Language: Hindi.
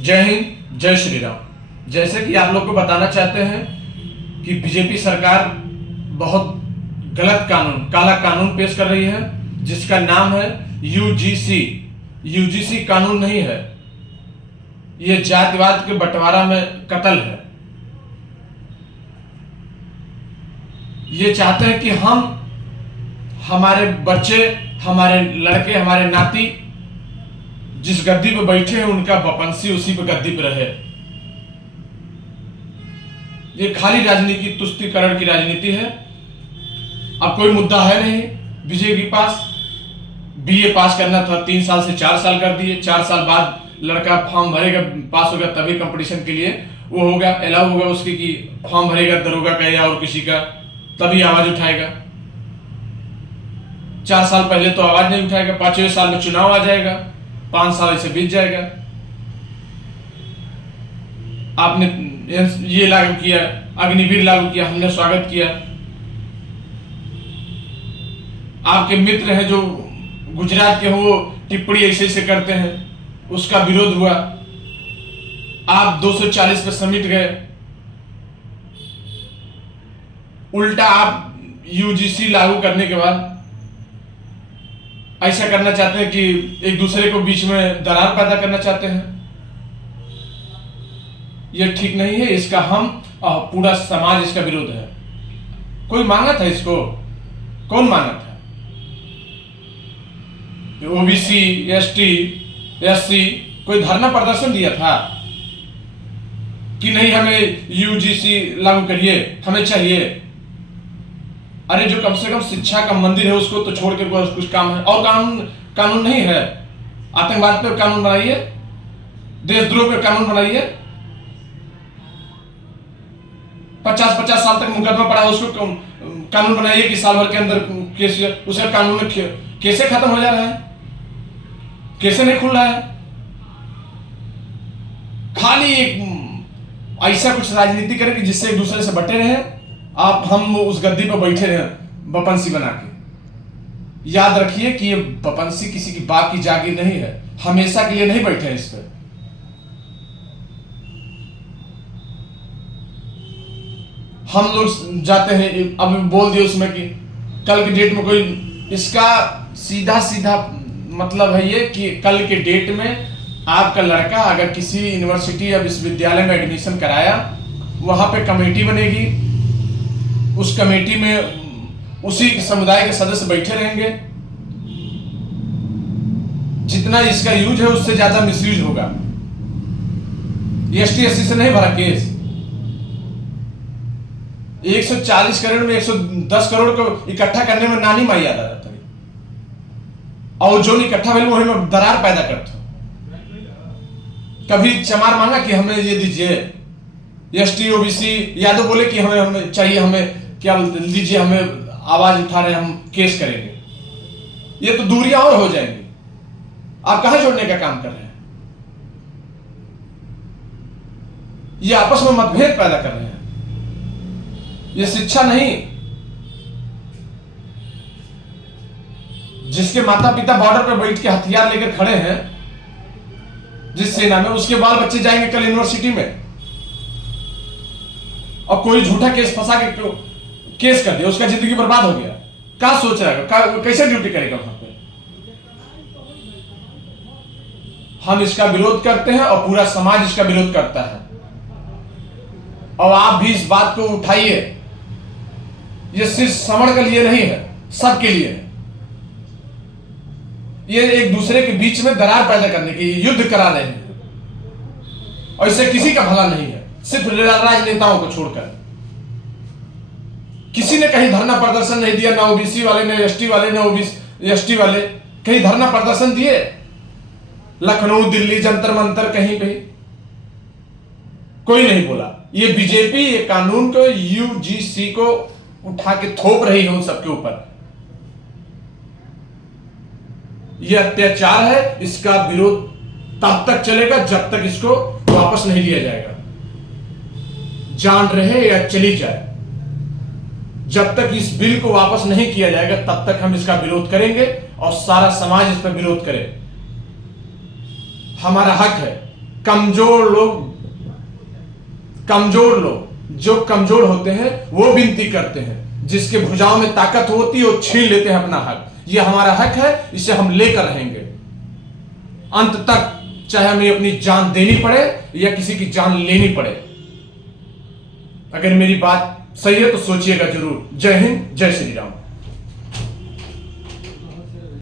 जय हिंद, जय श्री राम। जैसे कि आप लोग को बताना चाहते हैं कि बीजेपी सरकार बहुत गलत कानून, काला कानून पेश कर रही है, जिसका नाम है यूजीसी। यूजीसी कानून नहीं है, यह जातिवाद के बंटवारा में कत्ल है। ये चाहते हैं कि हमारे बच्चे, हमारे लड़के, हमारे नाती जिस गद्दी पे बैठे हैं उनका बपंसी उसी पे गद्दी पे रहे। ये खाली राजनीति, तुष्टीकरण की राजनीति है। अब कोई मुद्दा है नहीं बीजेपी के पास। बीए पास करना था 3 साल से 4 साल कर दिए। 4 साल बाद लड़का फॉर्म भरेगा, पास होगा तभी कंपटीशन के लिए वो होगा, अलाउ होगा उसकी कि फॉर्म भरेगा दरोगा का या और किसी का, तभी आवाज उठाएगा। 4 साल पहले तो आवाज नहीं उठाएगा। 5वें साल में चुनाव आ जाएगा, 5 साल ऐसे बीत जाएगा। आपने ये लागू किया, अग्निवीर लागू किया, हमने स्वागत किया। आपके मित्र हैं जो गुजरात के हो, वो टिप्पणी ऐसे ऐसे करते हैं, उसका विरोध हुआ। आप 240 पे समिट गए। उल्टा आप यूजीसी लागू करने के बाद ऐसा करना चाहते हैं कि एक दूसरे को बीच में दरार पैदा करना चाहते हैं। यह ठीक नहीं है। इसका हम पूरा समाज इसका विरोध है। कोई मांगा था इसको? कौन मांगा था? ओबीसी, एसटी, एससी कोई धरना प्रदर्शन दिया था कि नहीं हमें यूजीसी लागू करिए, हमें चाहिए? अरे जो कम से कम शिक्षा का मंदिर है उसको तो छोड़ के कुछ काम है। और कानून नहीं है। आतंकवाद पे कानून बनाइए, देशद्रोह पे कानून बनाइए। 50-50 साल तक मुकदमा पड़ा है, उसको कानून बनाइए कि साल भर के अंदर केस, उसका कानून कैसे खत्म हो जा रहा है, कैसे नहीं खुल रहा है। खाली एक ऐसा कुछ राजनीति करें कि जिससे एक दूसरे से बटे रहे, हम उस गद्दी पर बैठे रहे बपंसी बना के। याद रखिए कि ये बपंसी किसी की बाप की जागीर नहीं है, हमेशा के लिए नहीं बैठे हैं इस पर। हम लोग जाते हैं, अब बोल दिए उसमें कि कल के डेट में कोई, इसका सीधा मतलब है ये कि कल के डेट में आपका लड़का अगर किसी यूनिवर्सिटी या विश्वविद्यालय में एडमिशन कराया, वहां पे कमेटी बनेगी। उस कमेटी में उसी समुदाय के सदस्य बैठे रहेंगे। जितना इसका यूज है उससे ज्यादा मिसयूज होगा। एसटी एससी से नहीं भरा केस। 140 करोड़ में 110 करोड़ को इकट्ठा करने में नानी माई याद आ जाता है, और जो इकट्ठा हुए वही में दरार पैदा करता। कभी चमार मांगा कि हमें ये दीजिए, एसटी ओबीसी यादव बोले कि हमें चाहिए, हमें क्या दीजिए, हमें आवाज उठा रहे हैं, हम केस करेंगे। ये तो दूरियां और हो जाएंगी। आप कहां जोड़ने का काम कर रहे हैं? ये आपस में मतभेद पैदा कर रहे हैं। ये शिक्षा नहीं। जिसके माता पिता बॉर्डर पर बैठ के हथियार लेकर खड़े हैं जिस सेना में, उसके बाल बच्चे जाएंगे कल यूनिवर्सिटी में, और कोई झूठा केस फंसा के केस कर दिया, उसका जिंदगी बर्बाद हो गया। क्या सोच रहा है, कैसे ड्यूटी करेगा वहां पे? हम इसका विरोध करते हैं और पूरा समाज इसका विरोध करता है। और आप भी इस बात को उठाइए। ये सिर्फ समण के लिए नहीं है, सबके लिए है। ये एक दूसरे के बीच में दरार पैदा करने की युद्ध करा रहे हैं, और इससे किसी का भला नहीं है, सिर्फ राजनेताओं को छोड़कर। किसी ने कहीं धरना प्रदर्शन नहीं दिया, ना ओबीसी वाले, ना एसटी वाले, ना ओबीसी एसटी वाले कहीं धरना प्रदर्शन दिए? लखनऊ, दिल्ली, जंतर मंतर, कहीं पे कोई नहीं बोला। ये बीजेपी ये कानून को, यूजीसी को उठा के थोप रही है उन सबके ऊपर। यह अत्याचार है। इसका विरोध तब तक चलेगा जब तक इसको वापस नहीं लिया जाएगा। जान रहे या चली जाए, जब तक इस बिल को वापस नहीं किया जाएगा तब तक हम इसका विरोध करेंगे और सारा समाज इस पर विरोध करे। हमारा हक है कमजोर लोग जो कमजोर होते हैं वो विनती करते हैं, जिसके भुजाओं में ताकत होती है वो छीन लेते हैं अपना हक। ये हमारा हक है, इसे हम लेकर रहेंगे अंत तक, चाहे हमें अपनी जान देनी पड़े या किसी की जान लेनी पड़े। अगर मेरी बात सही है तो सोचिएगा जरूर। जय हिंद, जय श्री राम।